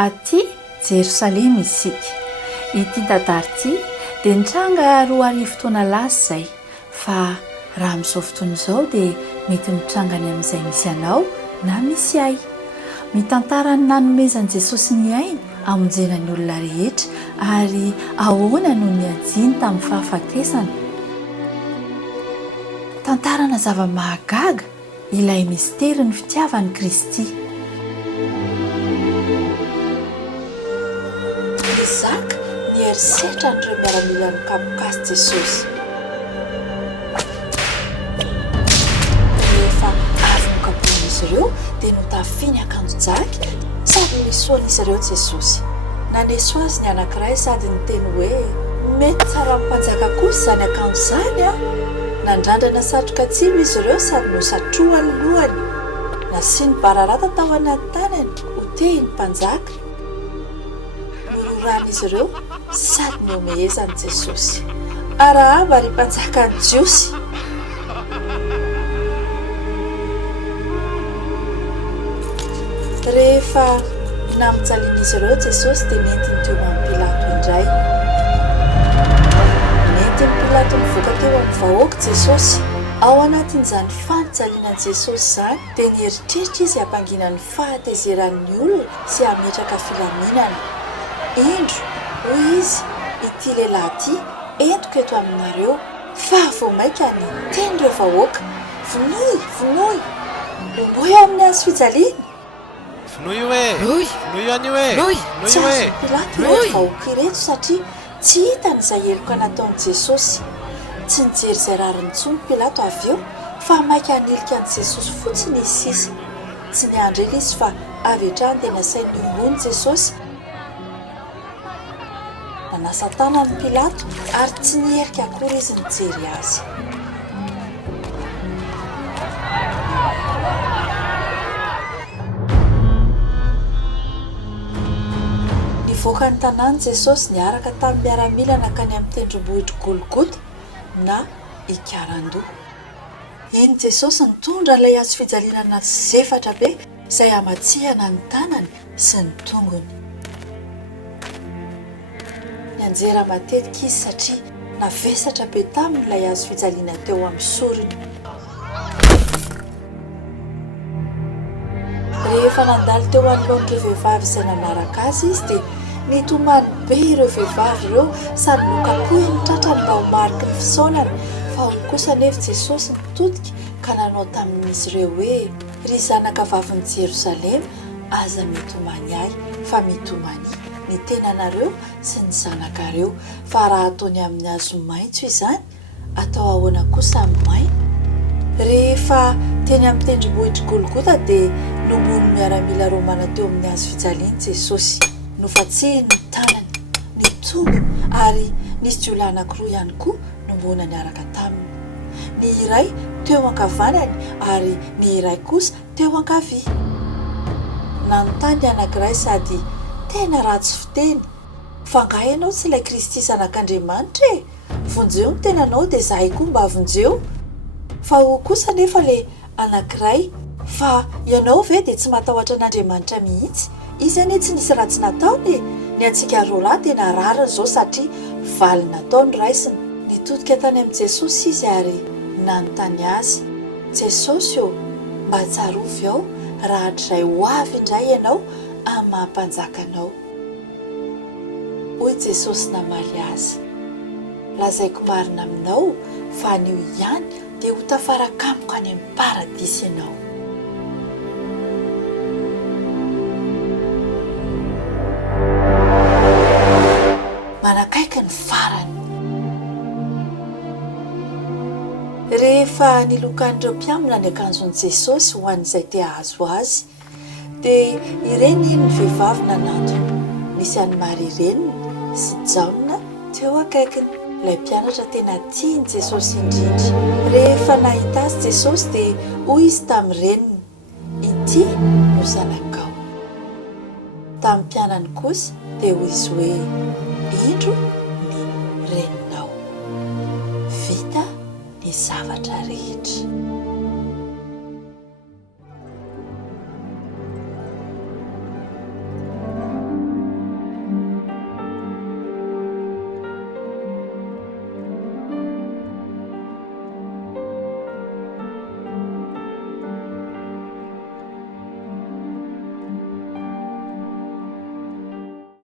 aty Jerosalema isika. Ity tantara ity dia nitranga 2 lasa izay, fa raha amin'izao fotoana izao dia mety mitrangany amin'izay misy anao na misy ahy. Mitantara ny nanomezan'i Jesosy ny ainy hamonjenany olona rehetra ary ahoana no niajiny tamin'ny fahafatesana. Tantarana zava-mahagaga ilay mistera ny fitiavan'i Kristy. Isaka nierisetra n'ireo miaramila mikapokasy Jesosy. Rehefa avy nokapohan'izy ireo dia notafiany akanjo jaky sady nisoan'izy ireo Jesosy. Naneso azy ny anankiray sady niteny hoe mety tsara mipajaka kosa izany akanjo izany a. Nandrandrana satroka atsimo izy ireo sady nosatroany lohany. Nasiany bararata tao anaty tanany ho tehiny mpanjaka. Nororan'izy ireo sady niomehezan'i Jesosy. Arahaba ry mpanjaka ny jiosy. Rehefa namitsalin'izy ireo Jesosy dia nentiny teo amin'ny Pilato indray. Nentiny Pilato nivoaka teo amin'ny vahoaka Jesosy. Ao anatin'izany fampitsalinan'i Jesosy izany dia nieritreritra izy hampanginany fahatezeran'ny olona sy hametraka filaminana. Indro hoy izy, ity lehilahy ity entiko eto aminareo, fa vao maika ny ten'ireo vahoaka. Vonoy lomboy ao amin'ny hazo fijaliana. Tsy azo Pilato ireto vahoaka ireto satria tsy hitany izay heloka nataon'i Jesosy. Tsy nijery izay rariny intsony Pilato avy eo fa maika hanilika an'i Jesosy fotsiny izy sisa. Tsy niandry ela izy fa avy hatrany dia nasainy niomony Jesosy. Nanasa tanany Pilato ary tsy niherika akory izy nijery azy. Nivoaka ny tanàny Jesosy niaraka tamin'ny miaramila nakany amin'ny tendrombohitra Golgota na Ikarandoha. Iny Jesosy nitondra ilay hazo fijaliana zefatra be izay hamatsihana ny tanany sy ny tongony. Nianjera matetika izy satria navesatra be taminy ilay hazo fijaliana teo amin'ny sorony. Rehefa nandalo teo anoloan'ireo vehivavy izay nanaraka azy izy dia nitomany be ireo vehivavy ireo sady nokapohy ny tratrany mba ho mariky ny fisaonany. Fa ao kosa nefa Jesosy nitodika ka nanao tamin'izy ireo hoe ry zanaka vavin'i Jerosalema, aza mitomany ahy fa mitomany ny tenanareo sy ny zanakareo. Fa raha ataony amin'ny hazo maitso izany, atao ahoana kosa amin'ny maina. Rehefa teny amin'ny tendrombohitra Golgota dia nomony miaramila romana teo amin'ny hazo fijaliana Jesosy. Nofatsihiny ny tanany, ny tongony ary nisy jiolahy anankiroa ihany koa nombona niaraka taminy. Ny iray teo ankavanany ary ny iray kosa teo ankavia. Nanontany anankiray sady tena ratsy fiteny, fa nga ianao tsy ilay Kristy zanak'Andriamanitra e? Vonjeo ny tenanao dia izahay koa mba vonjeo. Fa ho kosa nefa ilay anankiray, fa ianao ve dia tsy matahotra an'Andriamanitra mihitsy? Izy anie tsy nisy ratsy nataony e. Ny antsika roa lahy dia narariny izao satria valy nataony raisiny. Nitodika tany amin'ny Jesosy izy ary nanontany azy, Jesosy o, mba tsarovy ao raha hatrizay ho avy indray ianao amin'ny mahampanjakanao. Hoy Jesosy namaly azy, lazaiko marina aminao fa anio ihany dia ho tafaraka amiko any amin'ny paradisy ianao. Manakaiky ny farany. Rehefa nilokan'ireo mpiamina ny akanjon'i Jesosy ho an'izay te hahazo azy, dia ireny ny vehivavy nanantony. Misy an'i Maria reniny sy Jaona teo akaikiny. Ilay mpianatra tena tiany Jesosy indrindra. Rehefa nahita azy Jesosy dia hoy izy tamin'ny reniny, ity no zanakao. Tamin'ny mpianany kosa dia hoy izy hoe, indro ny reninao. Vita ny zavatra rehetra.